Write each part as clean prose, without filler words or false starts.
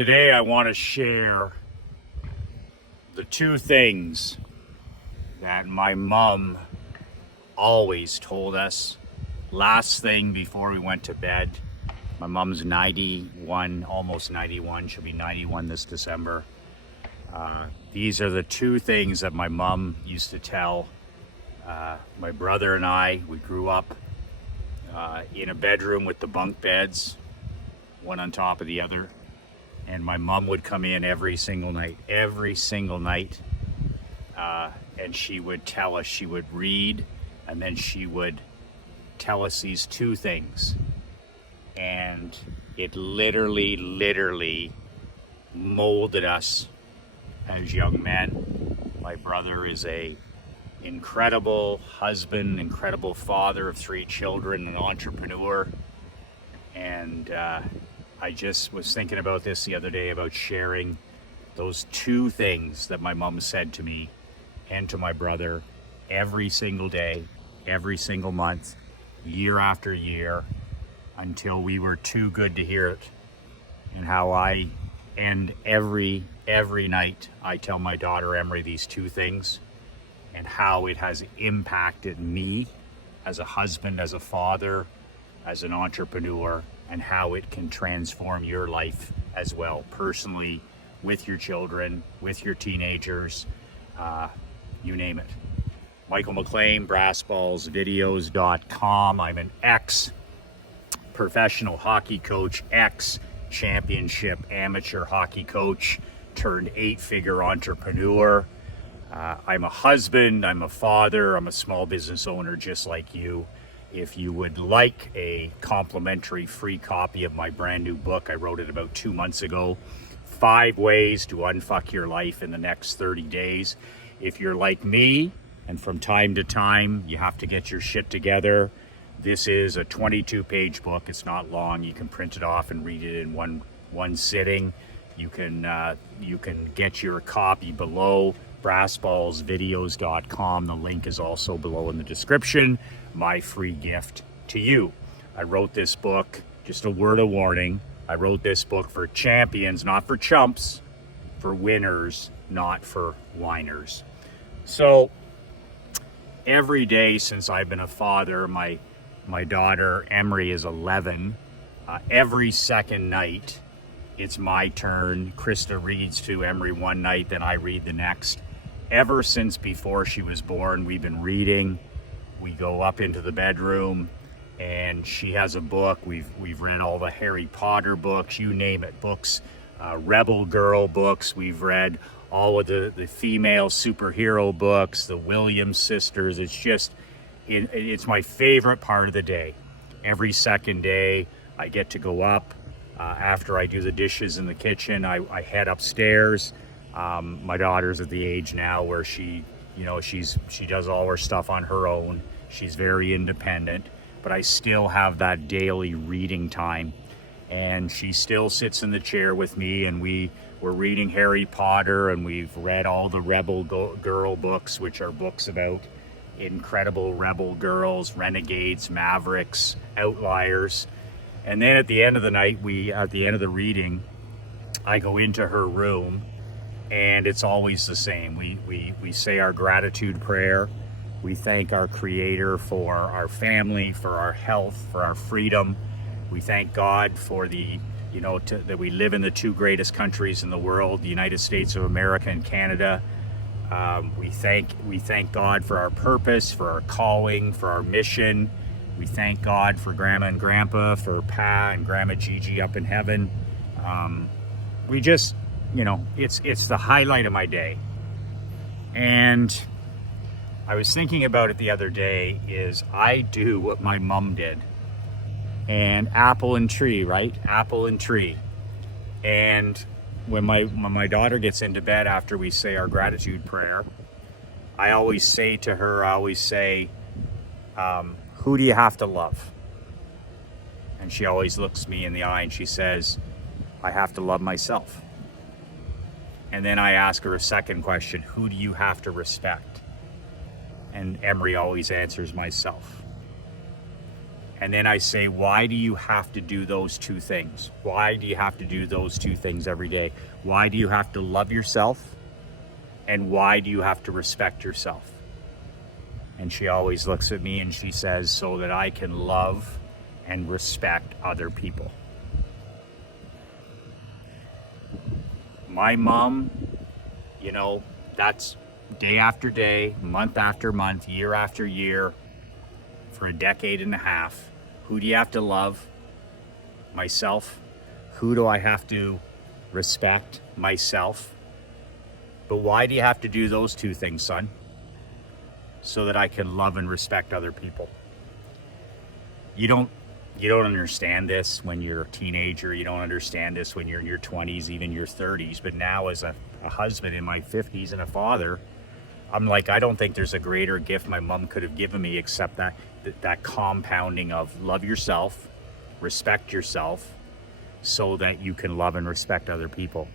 Today I want to share the two things that my mom always told us last thing before we went to bed. My mom's 91, almost 91. She'll be 91 this December. These are the two things that my mom used to tell my brother and I. We grew up in a bedroom with the bunk beds, one on top of the other. And my mom would come in every single night, and she would tell us, she would read, and then she would tell us these two things. And it literally molded us as young men. My brother is a incredible husband, incredible father of 3 children, an entrepreneur. And I just was thinking about this the other day, about sharing those two things that my mom said to me and to my brother every single day, every single month, year after year, until we were too good to hear it. And how I end every night, I tell my daughter Emery these two things, and how it has impacted me as a husband, as a father, as an entrepreneur, and how it can transform your life as well, personally, with your children, with your teenagers, you name it. Michael McLean, BrassBallsVideos.com. I'm an ex-professional hockey coach, ex-championship amateur hockey coach, turned 8-figure entrepreneur. I'm a husband, I'm a father, I'm a small business owner just like you. If you would like a complimentary free copy of my brand new book, I wrote it about 2 months ago, 5 Ways to Unfuck Your Life in the Next 30 Days. If you're like me, and from time to time, you have to get your shit together, this is a 22-page book. It's not long. You can print it off and read it in one sitting. You can get your copy below, BrassBallsVideos.com. The link is also below in the description. My free gift to you. I wrote this book, just a word of warning, I wrote this book for champions, not for chumps, for winners, not for whiners. So every day since I've been a father, my daughter Emery is 11. Every second night, it's my turn. Krista reads to Emery one night, then I read the next. Ever since before she was born, we've been reading. We go up into the bedroom and she has a book. We've read all the Harry Potter books, you name it, books, Rebel Girl books. We've read all of the female superhero books, the Williams sisters. It's my favorite part of the day. Every second day I get to go up. After I do the dishes in the kitchen, I head upstairs. My daughter's at the age now where she does all her stuff on her own. She's very independent, but I still have that daily reading time. And she still sits in the chair with me, and we're reading Harry Potter, and we've read all the Rebel Girl books, which are books about incredible rebel girls, renegades, mavericks, outliers. And then at the end of the night, at the end of the reading, I go into her room, and it's always the same. We say our gratitude prayer. We thank our Creator for our family, for our health, for our freedom. We thank God for that we live in the 2 greatest countries in the world, the United States of America and Canada. We thank God for our purpose, for our calling, for our mission. We thank God for Grandma and Grandpa, for Pa and Grandma Gigi up in heaven. We just, it's the highlight of my day. And I was thinking about it the other day, is I do what my mom did. And apple and tree, right? Apple and tree. And when my daughter gets into bed after we say our gratitude prayer, I always say to her, who do you have to love? And she always looks me in the eye and she says, I have to love myself. And then I ask her a second question, who do you have to respect? And Emery always answers myself. And then I say, why do you have to do those two things? Why do you have to do those two things every day? Why do you have to love yourself? And why do you have to respect yourself? And she always looks at me and she says, so that I can love and respect other people. My mom, you know, that's day after day, month after month, year after year, for a decade and a half. Who do you have to love? Myself. Who do I have to respect? Myself. But why do you have to do those two things, son? So that I can love and respect other people. You don't understand this when you're a teenager. You don't understand this when you're in your 20s, even your 30s. But now as a husband in my 50s and a father, I'm like, I don't think there's a greater gift my mom could have given me except that compounding of love yourself, respect yourself, so that you can love and respect other people.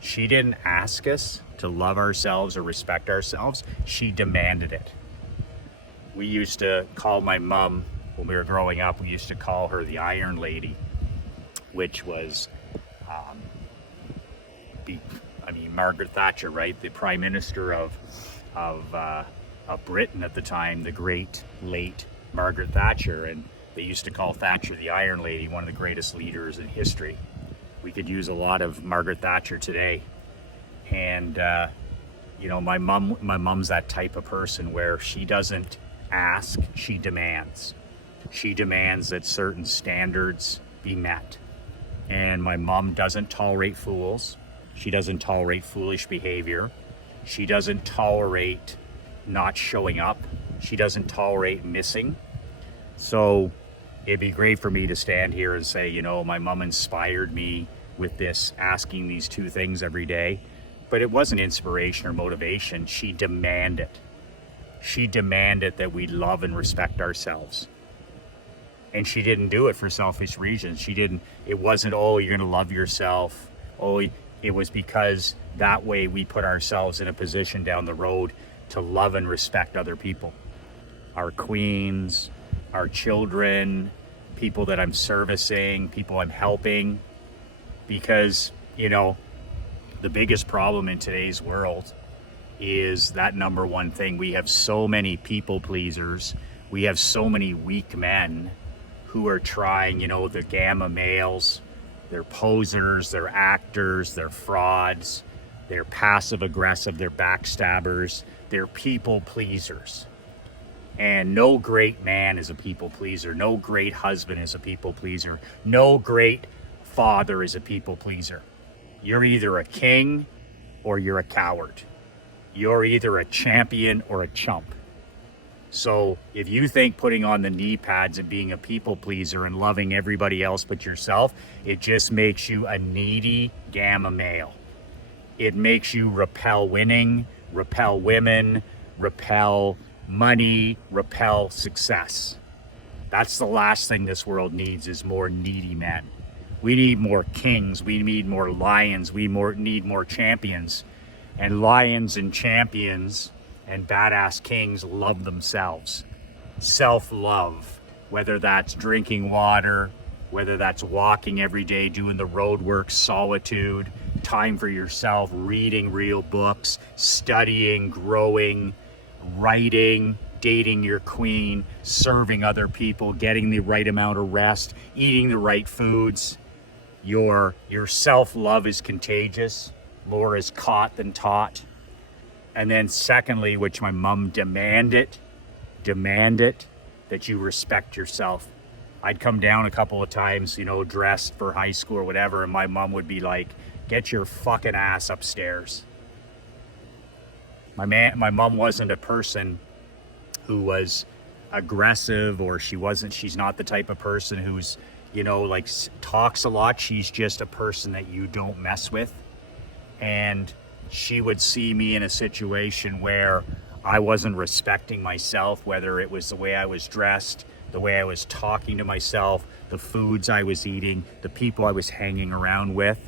She didn't ask us to love ourselves or respect ourselves. She demanded it. We used to call my mom, when we were growing up, we used to call her the Iron Lady, which was, Margaret Thatcher, right? The Prime Minister of Britain at the time, the great late Margaret Thatcher, and they used to call Thatcher the Iron Lady, one of the greatest leaders in history. We could use a lot of Margaret Thatcher today. And my mom's that type of person where she doesn't ask, she demands. She demands that certain standards be met. And my mom doesn't tolerate fools. She doesn't tolerate foolish behavior. She doesn't tolerate not showing up. She doesn't tolerate missing. So it'd be great for me to stand here and say, my mom inspired me with this, asking these two things every day. But it wasn't inspiration or motivation. She demanded. She demanded that we love and respect ourselves. And she didn't do it for selfish reasons. It wasn't, oh, you're gonna love yourself. Oh, it was because that way we put ourselves in a position down the road to love and respect other people. Our queens, our children, people that I'm servicing, people I'm helping. Because, the biggest problem in today's world is that number one thing. We have so many people pleasers. We have so many weak men who are trying, the gamma males. They're posers, they're actors, they're frauds, they're passive aggressive, they're backstabbers, they're people pleasers. And no great man is a people pleaser. No great husband is a people pleaser. No great father is a people pleaser. You're either a king or you're a coward. You're either a champion or a chump. So if you think putting on the knee pads and being a people pleaser and loving everybody else but yourself, it just makes you a needy gamma male. It makes you repel winning, repel women, repel money, repel success. That's the last thing this world needs, is more needy men. We need more kings. We need more lions. We need more champions. And lions and champions and badass kings love themselves. Self-love, whether that's drinking water, whether that's walking every day, doing the road work, solitude, time for yourself, reading real books, studying, growing, writing, dating your queen, serving other people, getting the right amount of rest, eating the right foods. Your self-love is contagious. More is caught than taught. And then secondly, which my mom demanded that you respect yourself. I'd come down a couple of times, dressed for high school or whatever, and my mom would be like, get your fucking ass upstairs. My mom wasn't a person who was aggressive, or she's not the type of person who's, talks a lot. She's just a person that you don't mess with. And she would see me in a situation where I wasn't respecting myself, whether it was the way I was dressed, the way I was talking to myself, the foods I was eating, the people I was hanging around with.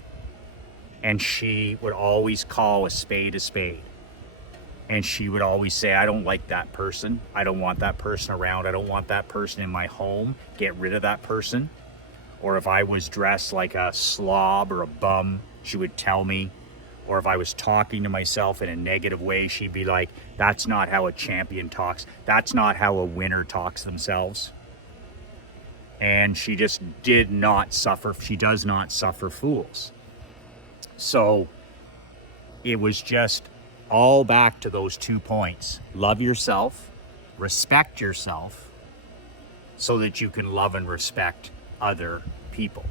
And she would always call a spade a spade. And she would always say, I don't like that person. I don't want that person around. I don't want that person in my home. Get rid of that person. Or if I was dressed like a slob or a bum, she would tell me. Or if I was talking to myself in a negative way, she'd be like, that's not how a champion talks. That's not how a winner talks themselves. And she just did not suffer. She does not suffer fools. So it was just all back to those 2 points. Love yourself, respect yourself, so that you can love and respect other people.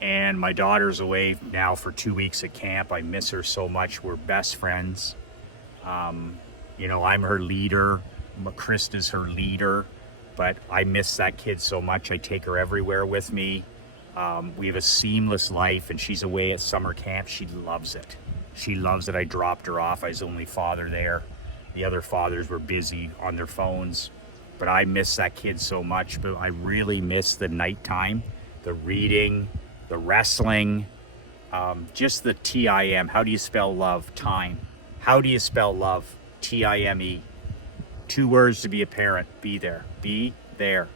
And my daughter's away now for 2 weeks at camp. I miss her so much. We're best friends. You know, I'm her leader. Krista's her leader. But I miss that kid so much. I take her everywhere with me. We have a seamless life, and she's away at summer camp. She loves it. She loves it. I dropped her off. I was the only father there. The other fathers were busy on their phones. But I miss that kid so much. But I really miss the nighttime, the reading, the wrestling, just the TIM. How do you spell love? Time. How do you spell love? TIME. 2 words to be a parent. Be there. Be there.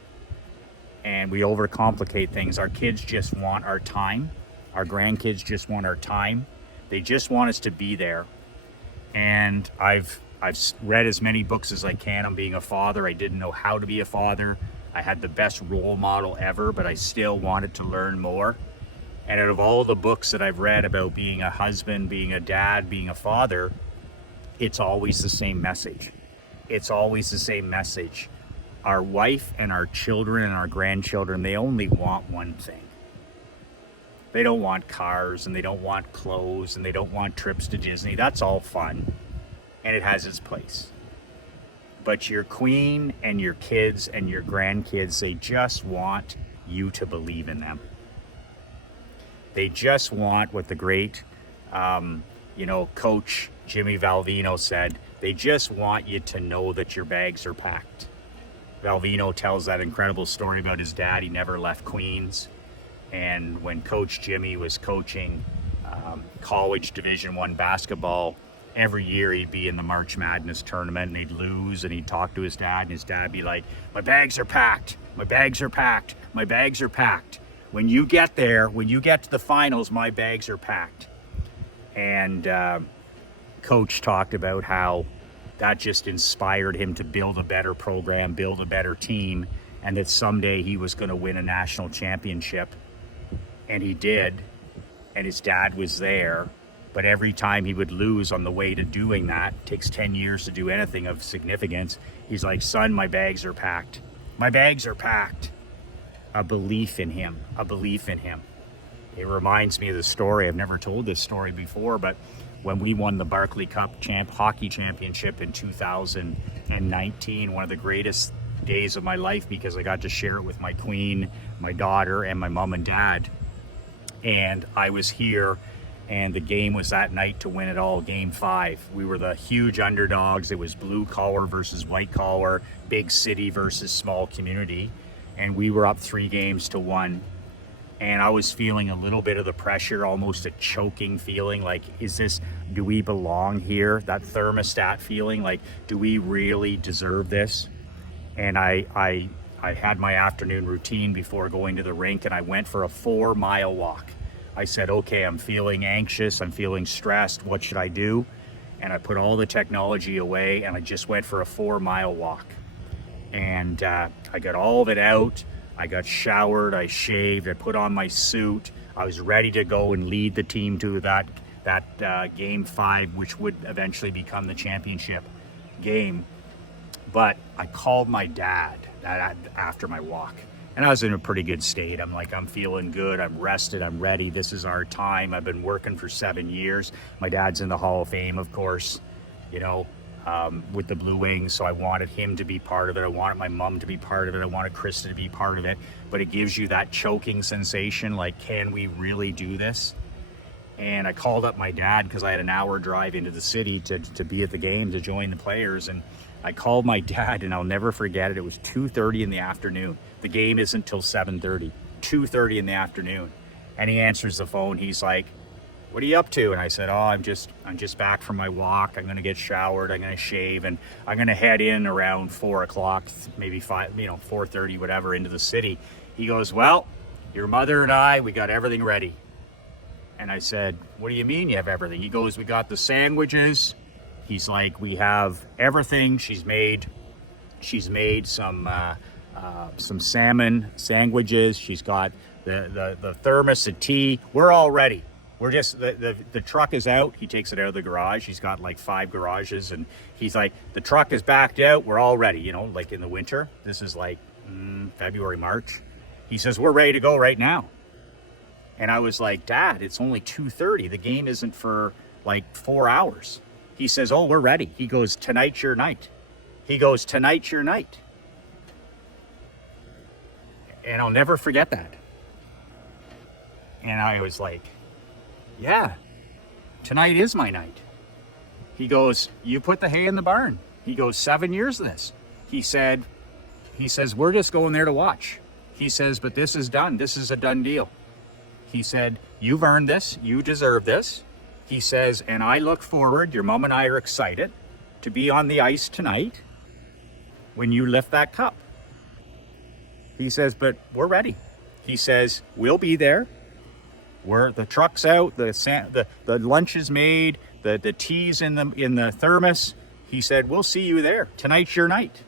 And we overcomplicate things. Our kids just want our time. Our grandkids just want our time. They just want us to be there. And I've read as many books as I can on being a father. I didn't know how to be a father. I had the best role model ever, but I still wanted to learn more. And out of all the books that I've read about being a husband, being a dad, being a father, it's always the same message. It's always the same message. Our wife and our children and our grandchildren, they only want one thing. They don't want cars, and they don't want clothes, and they don't want trips to Disney. That's all fun, and it has its place. But your queen and your kids and your grandkids, they just want you to believe in them. They just want what the great, Coach Jimmy Valvino said. They just want you to know that your bags are packed. Valvino tells that incredible story about his dad. He never left Queens. And when Coach Jimmy was coaching college Division I basketball, every year he'd be in the March Madness tournament and he'd lose, and he'd talk to his dad, and his dad be like, my bags are packed. My bags are packed. My bags are packed. When you get there, when you get to the finals, my bags are packed. And Coach talked about how that just inspired him to build a better program, build a better team, and that someday he was going to win a national championship. And he did, and his dad was there. But every time he would lose on the way to doing that, it takes 10 years to do anything of significance, he's like, son, my bags are packed. My bags are packed. A belief in him, a belief in him. It reminds me of the story. I've never told this story before, but when we won the Barclay Cup hockey championship in 2019, one of the greatest days of my life, because I got to share it with my queen, my daughter, and my mom and dad. And I was here, and the game was that night to win it all, Game 5. We were the huge underdogs. It was blue collar versus white collar, big city versus small community. And we were up 3-1. And I was feeling a little bit of the pressure, almost a choking feeling, like, do we belong here? That thermostat feeling, like, do we really deserve this? And I had my afternoon routine before going to the rink, and I went for a 4-mile walk. I said, okay, I'm feeling anxious, I'm feeling stressed, what should I do? And I put all the technology away, and I just went for a 4-mile walk. And I got all of it out. I got showered, I shaved, I put on my suit. I was ready to go and lead the team to that Game 5, which would eventually become the championship game. But I called my dad after my walk, and I was in a pretty good state. I'm like, I'm feeling good, I'm rested, I'm ready, this is our time. I've been working for 7 years. My dad's in the Hall of Fame, of course, with the Blue Wings, so I wanted him to be part of it. I wanted my mom to be part of it. I wanted Krista to be part of it. But it gives you that choking sensation, like, can we really do this? And I called up my dad because I had an hour drive into the city to be at the game, to join the players. And I called my dad, and I'll never forget it. It was 2:30 in the afternoon. The game isn't till 7:30, 2:30 in the afternoon. And he answers the phone. He's like, what are you up to? And I said, oh, I'm just back from my walk. I'm going to get showered. I'm going to shave, and I'm going to head in around 4 o'clock, maybe 4:30, whatever, into the city. He goes, well, your mother and I, we got everything ready. And I said, what do you mean you have everything? He goes, we got the sandwiches. He's like, we have everything. She's made some salmon sandwiches. She's got the thermos of tea. We're all ready. We're just, the truck is out. He takes it out of the garage. He's got like 5 garages, and he's like, the truck is backed out. We're all ready, you know, like in the winter. This is like February, March. He says, we're ready to go right now. And I was like, Dad, it's only 2:30. The game isn't for like 4 hours. He says, oh, we're ready. He goes, tonight's your night. He goes, tonight's your night. And I'll never forget that. And I was like, yeah, tonight is my night. He goes, you put the hay in the barn. He goes, 7 years of this. He says, we're just going there to watch. He says, but this is done. This is a done deal. He said, you've earned this. You deserve this. He says, and I look forward, your mom and I are excited to be on the ice tonight when you lift that cup. He says, but we're ready. He says, we'll be there. The truck's out, the lunch is made, the tea's in the thermos. He said, we'll see you there. Tonight's your night.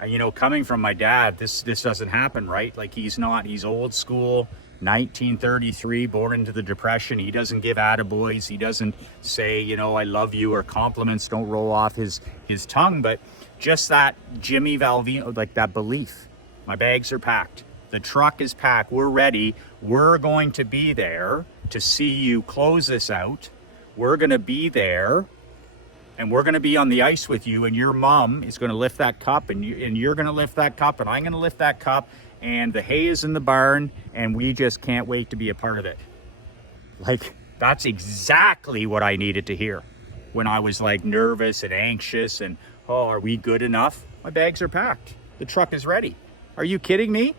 And you know, coming from my dad, this doesn't happen, right? Like he's old school, 1933, born into the Depression. He doesn't give attaboys. He doesn't say, you know, I love you, or compliments don't roll off his tongue, but just that Jimmy Valvino, like that belief. My bags are packed. The truck is packed. We're ready. We're going to be there to see you close this out. We're going to be there, and we're going to be on the ice with you, and your mom is going to lift that cup, and you're going to lift that cup, and I'm going to lift that cup, and the hay is in the barn, and we just can't wait to be a part of it. Like, that's exactly what I needed to hear when I was like nervous and anxious and, oh, are we good enough? My bags are packed. The truck is ready. Are you kidding me?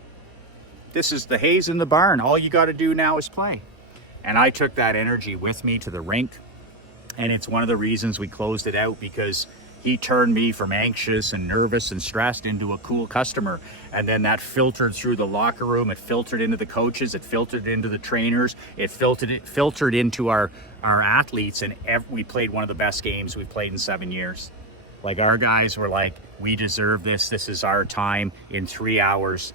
This is the hay's in the barn. All you got to do now is play. And I took that energy with me to the rink. And it's one of the reasons we closed it out, because he turned me from anxious and nervous and stressed into a cool customer. And then that filtered through the locker room. It filtered into the coaches. It filtered into the trainers. It filtered into our athletes. And we played one of the best games we've played in 7 years. Like, our guys were like, we deserve this. This is our time. In 3 hours,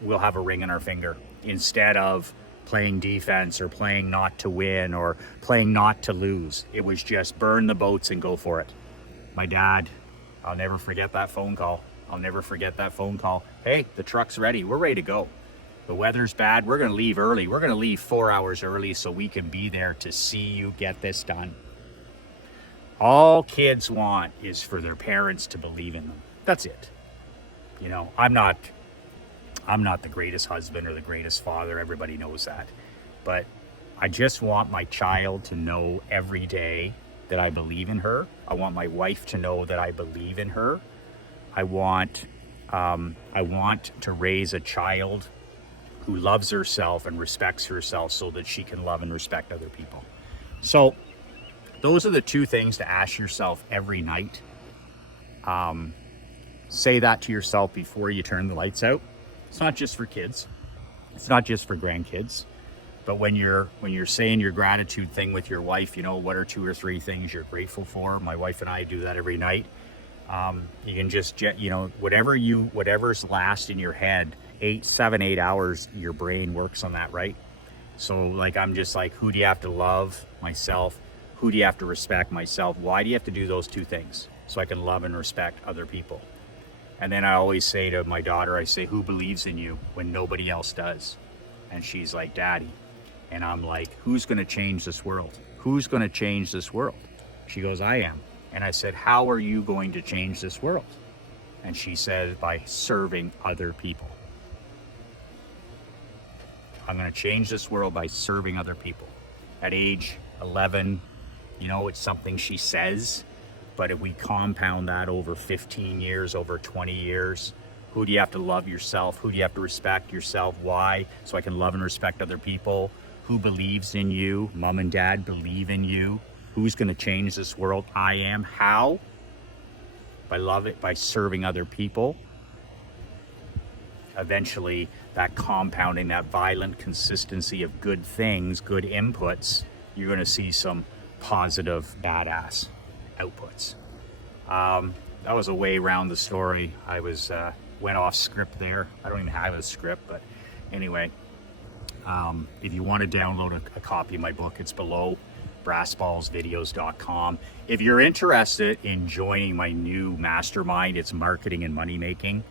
we'll have a ring on our finger, instead of playing defense or playing not to win or playing not to lose. It was just burn the boats and go for it. My dad, I'll never forget that phone call. Hey, the truck's ready. We're ready to go. The weather's bad. We're going to leave early. We're going to leave 4 hours early so we can be there to see you get this done. All kids want is for their parents to believe in them. That's it. You know, I'm not the greatest husband or the greatest father. Everybody knows that. But I just want my child to know every day that I believe in her. I want my wife to know that I believe in her. I want to raise a child who loves herself and respects herself so that she can love and respect other people. So those are the 2 things to ask yourself every night. Say that to yourself before you turn the lights out. It's not just for kids. It's not just for grandkids. But when you're saying your gratitude thing with your wife, you know, what are 2 or 3 things you're grateful for? My wife and I do that every night. You can just, you know, whatever's last in your head, 7, 8 hours, your brain works on that, right? So like, I'm just like, who do you have to love? Myself. Who do you have to respect? Myself. Why do you have to do those 2 things? So I can love and respect other people. And then I always say to my daughter, I say, who believes in you when nobody else does? And she's like, Daddy. And I'm like, who's going to change this world? Who's going to change this world? She goes, I am. And I said, how are you going to change this world? And she said, by serving other people. I'm going to change this world by serving other people. At age 11, you know, it's something she says. But if we compound that over 15 years, over 20 years, who do you have to love? Yourself. Who do you have to respect? Yourself. Why? So I can love and respect other people. Who believes in you? Mom and dad believe in you. Who's going to change this world? I am. How? By serving other people. Eventually, that compounding, that violent consistency of good things, good inputs, you're going to see some positive, badass outputs. That was a way around the story. I went off script there. I don't even have a script, but anyway, if you want to download a copy of my book, it's below, brassballsvideos.com. If you're interested in joining my new mastermind, it's marketing and money making.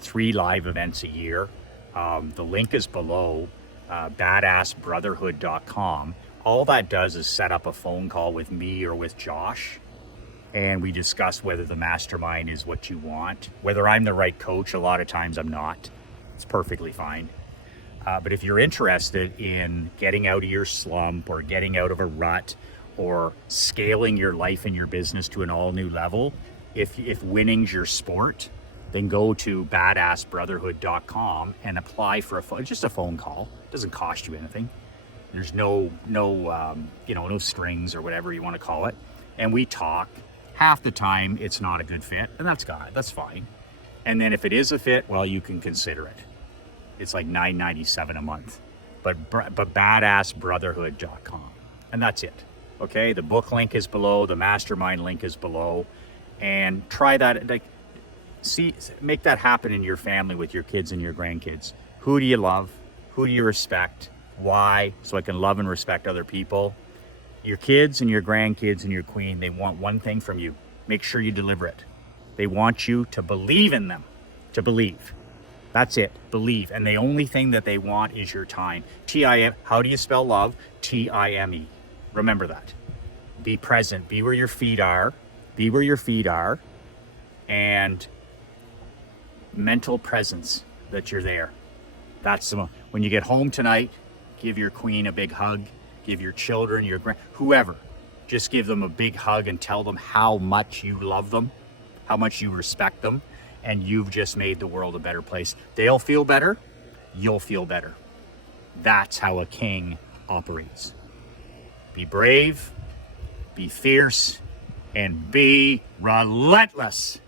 3 live events a year. The link is below, badassbrotherhood.com. All that does is set up a phone call with me or with Josh, and we discuss whether the mastermind is what you want. Whether I'm the right coach, a lot of times I'm not. It's perfectly fine. But if you're interested in getting out of your slump or getting out of a rut or scaling your life and your business to an all new level, if winning's your sport, then go to badassbrotherhood.com and apply for just a phone call. It doesn't cost you anything. There's no strings or whatever you want to call it. And we talk. Half the time it's not a good fit, and that's fine. And then if it is a fit, well, you can consider it. It's like $9.97 a month. But badassbrotherhood.com. And that's it. Okay? The book link is below, the mastermind link is below. And try that, make that happen in your family with your kids and your grandkids. Who do you love? Who do you respect? Why? So I can love and respect other people. Your kids and your grandkids and your queen, they want one thing from you. Make sure you deliver it. They want you to believe in them. To believe. That's it. Believe. And the only thing that they want is your time. T-I-M. How do you spell love? T-I-M-E. Remember that. Be present. Be where your feet are. Be where your feet are. And mental presence that you're there. That's the, when you get home tonight, give your queen a big hug. Give your children, whoever, just give them a big hug and tell them how much you love them, how much you respect them, and you've just made the world a better place. They'll feel better, you'll feel better. That's how a king operates. Be brave, be fierce, and be relentless.